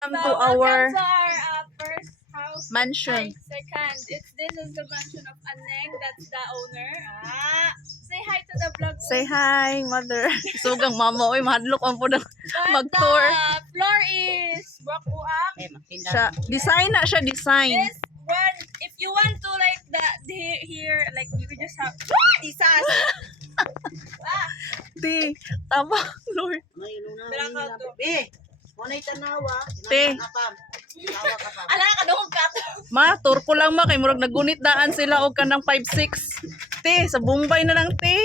Welcome to our Welcome to our first house. mansion. Second. This is the mansion of Aneng. That's the owner. Say hi to the vlog. Say hi, mother. Sugang mama, oy, mahadlok ang po ng But mag-tour. the floor is Bakuak. Siya, design na siya, design. This one, if you want to like here, like you could just have disas. Ti, tama, Lord. Berangka to. Muna'y tanawa. Te. Ala ka dong ka to. Ma, tour ko lang ma, kay murag nagunit daan sila og kanang 5-6. Te, sa Bombay na lang, te.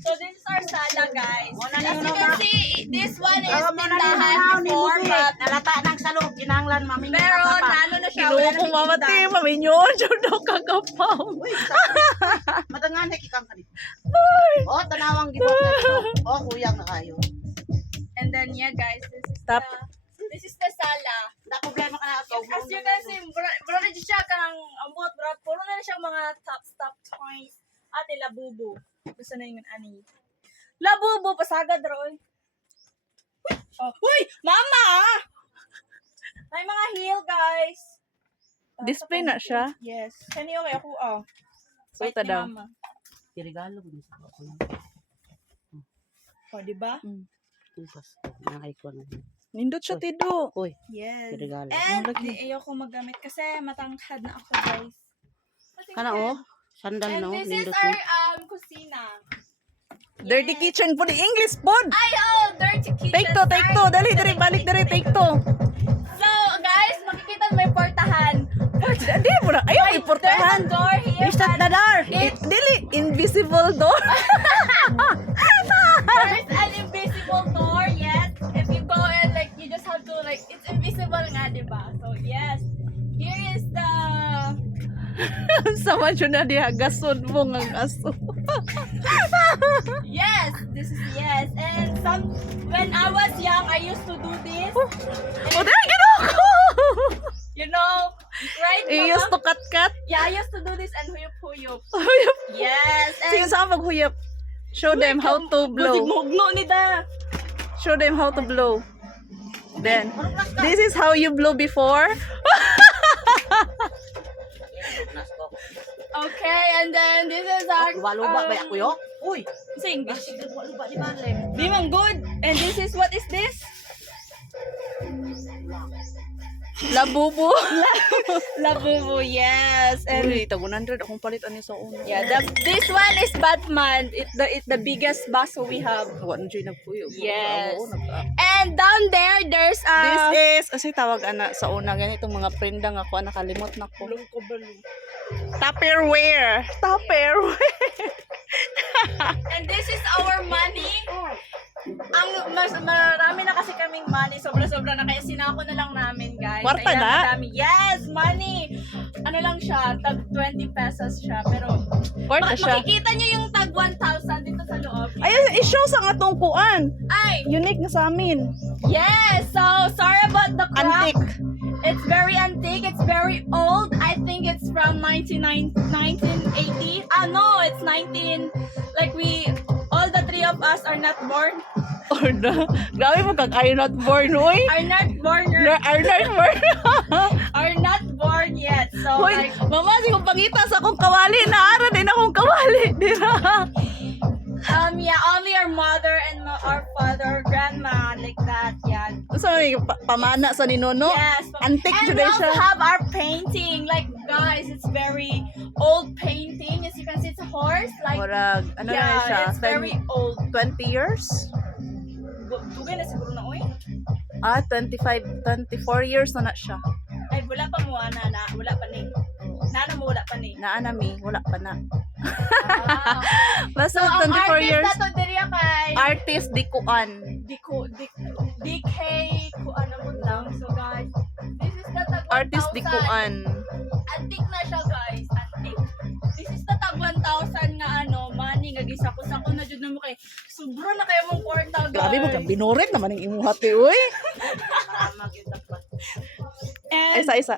So this is our sala, guys. As you Muna can see, this one is tindahan before, but nalata ng salog, ginanglan mami. pero nalo na siya. Kinuha Wala kong na mama, te, maminyon, siya daw kagapaw. Uy, matangan na kikang kanito. Oh, tanawang gibot na ito. Oh, kuyang na kayo. And then yeah, guys, this is the sala. Na problema ka na ito. As you can see, bro na siya kanang amot, bro. Puro na siya mga top toys. Ate Labubu. Gusto na yung ani. Labubu pasagad roy. Uy, mama! May mga heel, guys. Display na siya. Yes. Kani okay ako Sulta daw. Tirigalo mo sa ako. Oh, di ba? Tupas. Na icon. Nindot siya, tido. Uy, Yes. tirigalo. And ayoko magamit kasi matangkad na ako, guys. Kana oh, sandal And no, this is nindot our mo. kusina. Dirty kitchen po, the English food. Ay, dirty kitchen. Take to. Dali, balik, take to. So, guys, makikita mo may portahan. Di mo na, ayaw, There's a iportahan. door here. Is that the door? Dili, invisible door. There's an invisible door, yes. If you go and like, you just have to like, it's invisible nga, diba? So, yes. Here is the... Sama siya na diha, gasod mo nga gaso. Yes, this is yes. And when I was young, I used to do this. O, dahil ginoo. You know, right? You used to cut. Yeah, I used to do this and huyup. Huyop. Yes. Sige, saan maghuyop? Show them how to blow. Mugno ni da. Show them how to blow. Then, this is how you blow before. Okay, and then this is our... Luba ba ako yo? Uy, Sa English. luba di malem. Di man good. And this is, what is this? Labubo. Labubu, yes. And Uy, tag 100 akong palit ani sa una. yeah, this one is Batman. It's the biggest baso we have. Wa na dyan nagpuyo. Yes. And down there, there's This is, kasi tawag ana sa una, ganitong mga prenda nga ko, nakalimot na ko. Tupperware. and this is our money. Marami na kasi kaming money. Sobra-sobra na. Kaya sinako na lang namin, guys. Kwarta Ayan, na? madami. Yes, money. Ano lang siya, tag 20 pesos siya. Pero, Kwarta siya. makikita nyo yung tag 1,000 dito sa loob. Ay, i-show sa nga tong kuan. Ay, Unique na sa amin. yes. So, sorry about the crap. Antique. It's very antique. It's very old. I think it's from 1980. No, it's 19... Like all the three of us are not born. Or na. Grabe mo kag are not born, oy. Are not born. Are not born. Are not born yet. So, Hoy, like... mama, sige pangita sa akong kawali. Naara din akong kawali. Dira. Yeah, only our mother and our father, grandma, like that, yeah. So, pamana sa ninono. Yes. Antique And we also tradition. have our painting. Like, guys, it's very old painting. As you can see, it's a horse. Like, Murag, ano na yeah, siya? it's very old. 20 years? Dugay na siguro na, oy. 24 years na siya. Ay, wala pa mo, wala pa ni. Nana mo, wala pa ni. Naanami, wala pa na. Ah. Basta So, ang 24 artist years. na to, diriya kay... Artist Dikuan. DK, kung ano mo lang. So, guys, this is the tag 1,000. Artist Dikuan. Antique na siya, guys. Antique. This is the tag 1,000 nga money nga gisako-sako na jud na mo kay sobra na kayo mong kwarta, guys. Grabe mo kang binoret naman ang imuhati, uy. And Isa.